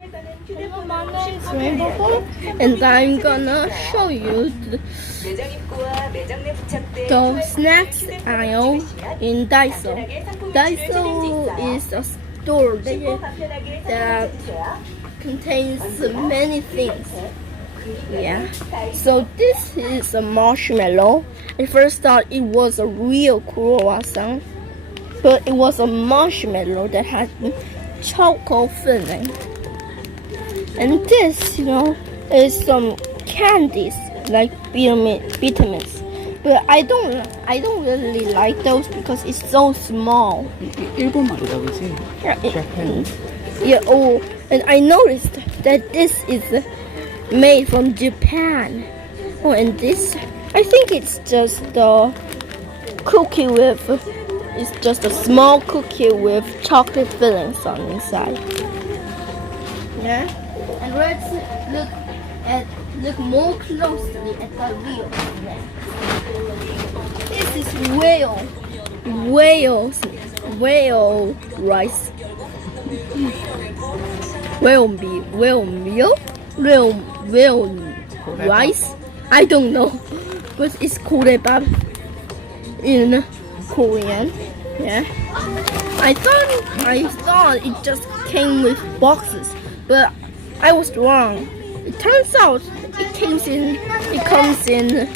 Hello, my name is Rainbow, and I'm gonna show you the snacks aisle in Daiso. Daiso is a store that contains many things. Yeah. So this is a marshmallow. I first thought it was a real croissant, but it was a marshmallow that had chocolate filling. And this, is some candies like vitamins. But I don't really like those because it's so small. 일본 말이다, 그치? Japan. Yeah. Oh, and I noticed that this is made from Japan. Oh, and this, I think it's just a cookie with. It's just a small cookie with chocolate fillings on inside. Yeah. And let's look more closely at the real snack. This is whale rice. Whale rice. I don't know, but it's korebab in Korean. Yeah. I thought it just came with boxes, but I was wrong. It turns out it comes in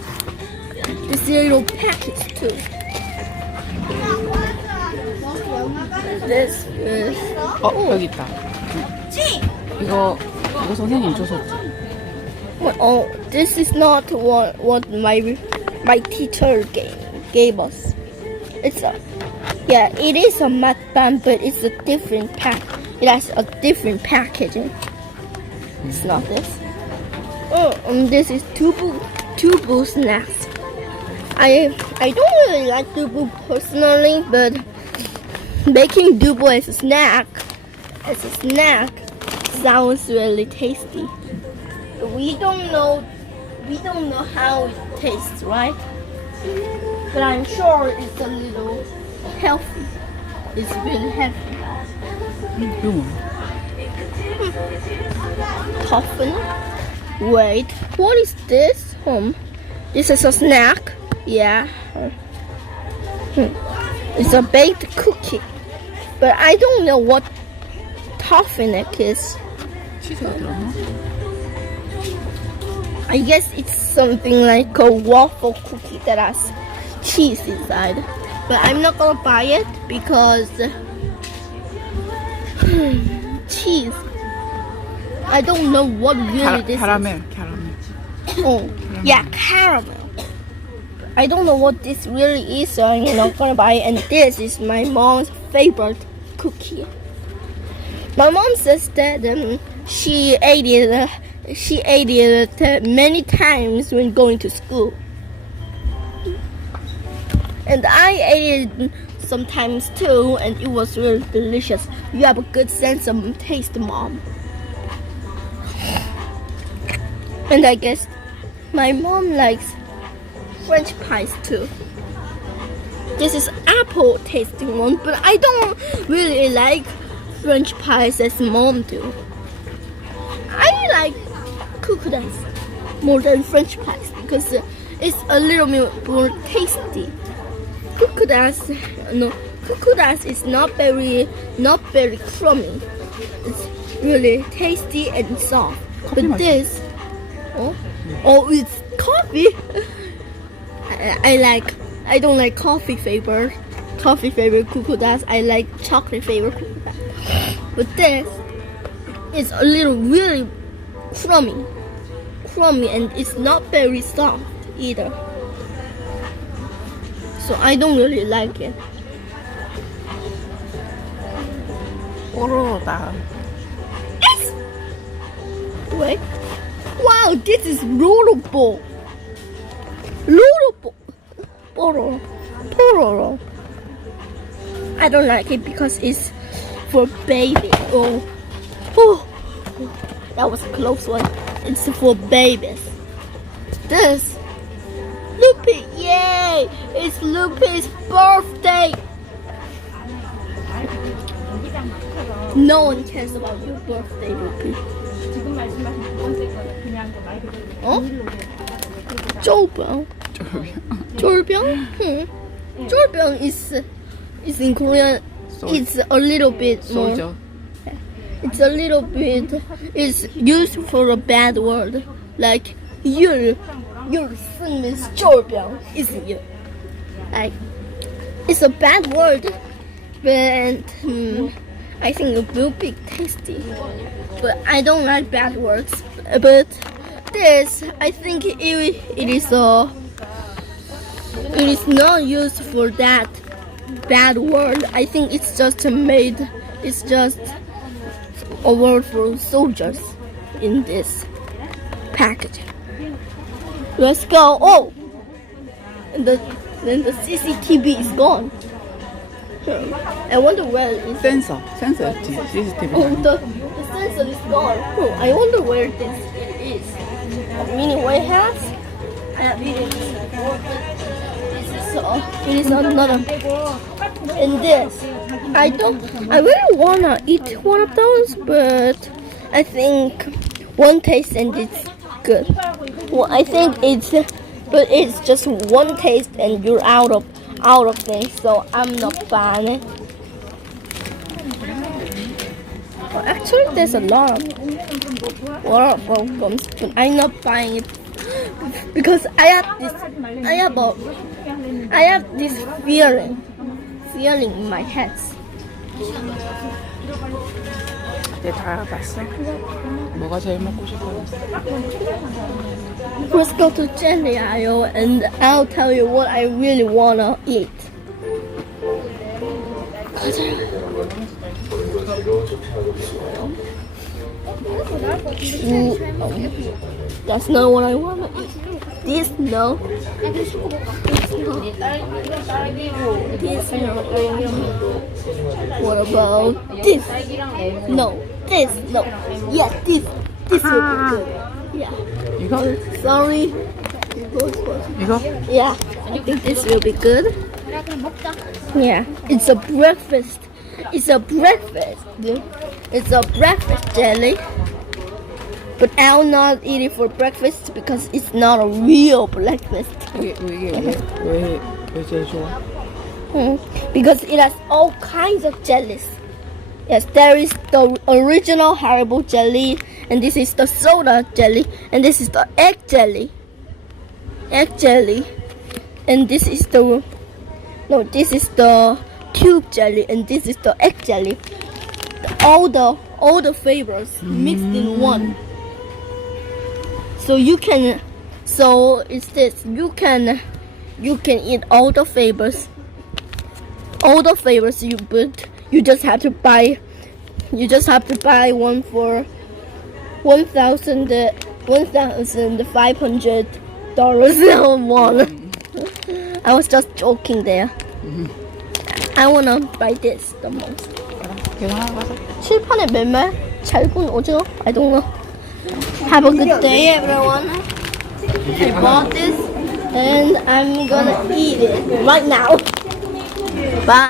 this little package too. This is 여기 있다. 이거 선생님 줬었지? oh, this is not what my teacher gave us. It is a math band, but it's a different pack. It has a different packaging. It's not this. Oh, this is tubu snacks. I don't really like tubu personally, but making tubu as a snack sounds really tasty. We don't know how it tastes, right? But I'm sure it's a little healthy. It's really healthy. Toffee. Wait, what is this? This is a snack. Yeah. It's a baked cookie, but I don't know what toffee neck is. I guess it's something like a waffle cookie that has cheese inside. But I'm not gonna buy it because cheese. I don't know what really this caramel. is. Oh, yeah, caramel. I don't know what this really is, so I'm not gonna buy it. And this is my mom's favorite cookie. My mom says that she ate it many times when going to school. And I ate it sometimes too, and it was really delicious. You have a good sense of taste, Mom. And I guess my mom likes French pies too. This is apple tasting one, but I don't really like French pies as Mom do. I like cookies more than French pies because it's a little bit more tasty. Cookies is not very crummy. It's really tasty and soft. But this, it's coffee. I don't like coffee flavored cookies. I like chocolate flavored cookies. But this is a little really crummy, and it's not very soft either. So I don't really like it. 뽀로로다. Yes! Wait. Wow, this is rollable. Pororo. I don't like it because it's for baby. Oh, that was a close one. It's for babies. This, Lupi, yay! It's Lupi's birthday. No one cares about your birthday, Ruby. 어? 쫄병. 쫄병? 쫄병 is in Korean. It's a little bit more. soldier. It's a little bit. It's used for a bad word, like your son is 쫄병, isn't it? Like it's a bad word, but I think it will be tasty. But I don't like bad words. But this, I think it is not used for that bad word. I think it's just a word for soldiers in this packaging. Let's go. Oh, and then the CCTV is gone. I wonder where it is. 센서 있지. CCTV. Oh, the sensor is gone. Oh, I wonder where this is. A mini warehouse. It is another. And this, I really wanna eat one of those, but I think one taste and it's good. Well, I think but it's just one taste and you're out of things, so I'm not buying it. Well, actually, there's a lot of gums, but I'm not buying it because I have this feeling in my head. 다 봤어? 뭐가 제일 먹고 싶어졌어? Let's go to jelly aisle and I'll tell you what I really wanna eat. That's not what I wanna eat. This no. This no. What about this? No. This no. Yes, this will be good. Yeah. 이거? Sorry. 이거? Yeah, I think this will be good. Yeah, it's a breakfast. It's a breakfast jelly. But I'll not eat it for breakfast because it's not a real breakfast. 이게 왜 제일 좋아? Because it has all kinds of jellies. Yes, there is the original Haribo jelly, and this is the soda jelly, and this is the egg jelly, and this is the tube jelly, and this is the egg jelly. All the flavors mixed in one. So it's this. You can eat all the flavors. You just have to buy one for $1,500 or more. I was just joking there. I wanna buy this the most. 계산하고 가자. 칠판에 맨날 잘 구운 오징어? I don't know. Have a good day, everyone. I bought this and I'm gonna eat it right now. Bye.